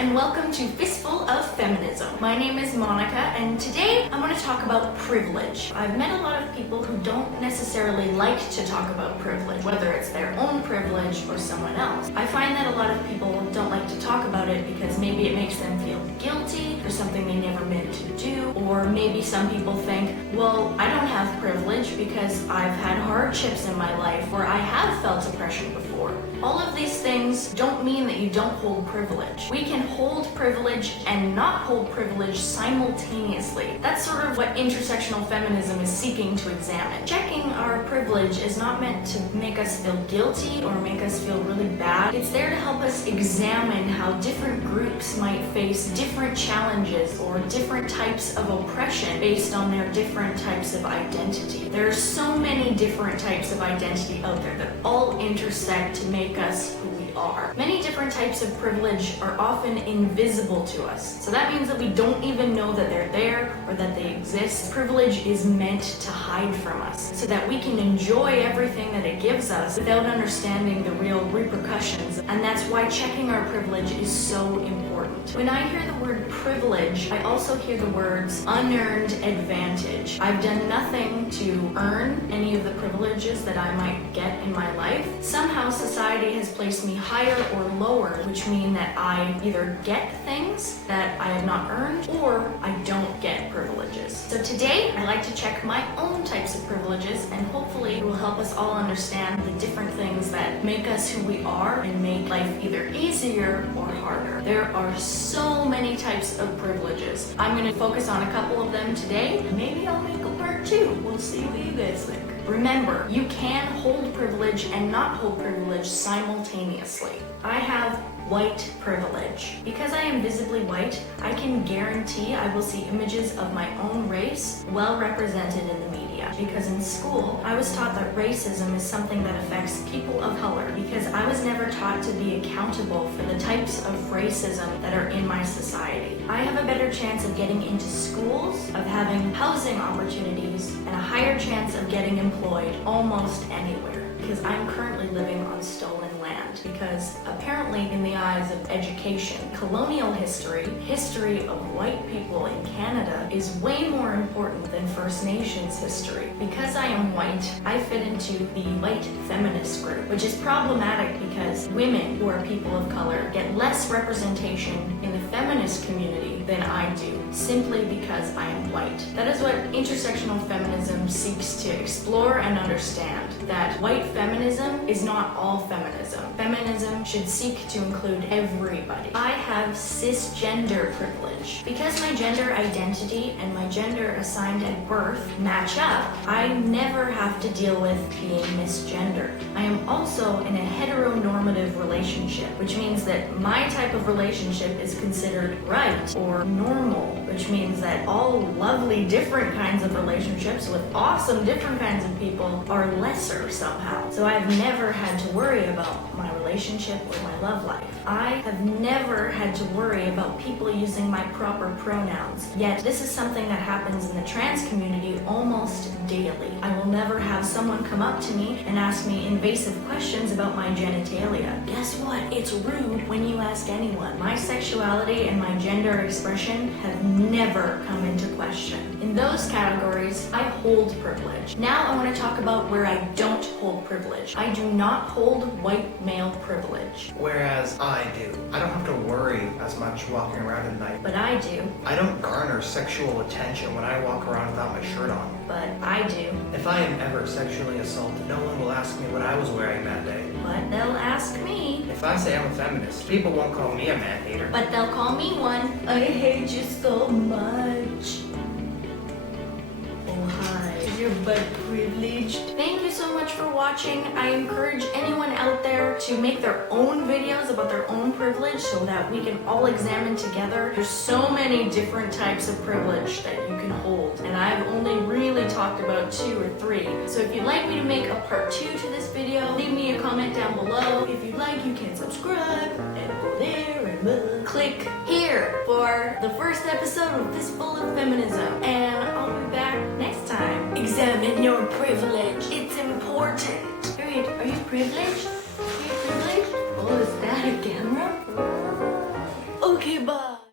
and welcome to Fistful of Feminism. My name is Monica, and today I want to talk about privilege. I've met a lot of people who don't necessarily like to talk about privilege, whether it's their own privilege or someone else. I find that a lot of people don't like to talk about it because maybe it makes them feel guilty for something they never meant to do, or maybe some people think, well, I don't have privilege because I've had hardships in my life or I have felt oppression before. All of these things don't mean that you don't hold privilege. We can hold privilege and not hold privilege simultaneously. That's sort of what intersectional feminism is seeking to examine. Checking our privilege is not meant to make us feel guilty or make us feel really bad. It's there to help us examine how different groups might face different challenges or different types of oppression based on their different types of identity. There are so many different types of identity out there that all intersect to make us who we are. Many different types of privilege are often invisible to us. So that means that we don't even know that they're there or that they exist. Privilege is meant to hide from us so that we can enjoy everything that it gives us without understanding the real repercussions. And that's why checking our privilege is so important. When I hear the word privilege, I also hear the words unearned advantage. I've done nothing to earn any of the privileges that I might get in my life. Somehow society has placed me higher or lower, which mean that I either get things that I have not earned or I don't get privileges. So today, I like to check my own types of privileges, and hopefully it will help us all understand the different things that make us who we are and make life either easier or harder. There are so many types of privileges. I'm going to focus on a couple of them today. Maybe I'll make a part 2. We'll see what you guys think. Remember, you can hold privilege and not hold privilege simultaneously. I have white privilege. Because I am visibly white, I can guarantee I will see images of my own race well represented in the media. Because in school, I was taught that racism is something that affects people of color because I was never taught to be accountable for the types of racism that are in my society. I have a better chance of getting into schools, of having housing opportunities, and a higher chance of getting employed almost anywhere because I'm currently living on stolen land. Because apparently in the eyes of education, colonial history of white people in Canada is way more important than First Nations history. Because I am white, I fit into the white feminist group, which is problematic because women who are people of color get less representation in the feminist community than I do, simply because I am white. That is what intersectional feminism seeks to explore and understand, that white feminism is not all feminism. Feminism should seek to include everybody. I have cisgender privilege. Because my gender identity and my gender assigned at birth match up, I never have to deal with being misgendered. I am also in a heteronormative relationship, which means that my type of relationship is considered right or normal, which means that all lovely different kinds of relationships with awesome different kinds of people are lesser somehow. So I've never had to worry about my relationship or my love life. I have never had to worry about people using my proper pronouns. Yet this is something that happens in the trans community almost daily. I will never have someone come up to me and ask me invasive questions about my genitalia. Guess what? It's rude when you ask anyone. My sexuality and my gender expression have never come into question. In those categories, I hold privilege. Now I want to talk about where I don't hold privilege. I do not hold white male privilege. Whereas I do. I don't have to worry as much walking around at night. But I do. I don't garner sexual attention when I walk around without my shirt on. But I do. If I am ever sexually assaulted, no one will ask me what I was wearing that day. But they'll ask me. If I say I'm a feminist, people won't call me a man-hater. But they'll call me one. I hate you so much. Oh, hi. Is your butt privileged? Thank you so much for watching. I encourage anyone out there to make their own videos about their own privilege so that we can all examine together. There's so many different types of privilege that you can hold, and I've only really talked about 2 or 3. So if you'd like me to make a part 2 to this video, leave me a comment down below. If you'd like, you can subscribe and go there and click here for the first episode of Fistful of Feminism. And I'll be back next time. Examine your privilege. It's important. Period. Are you privileged? Are you privileged? Oh, is that a camera? Oh, Okay, bye.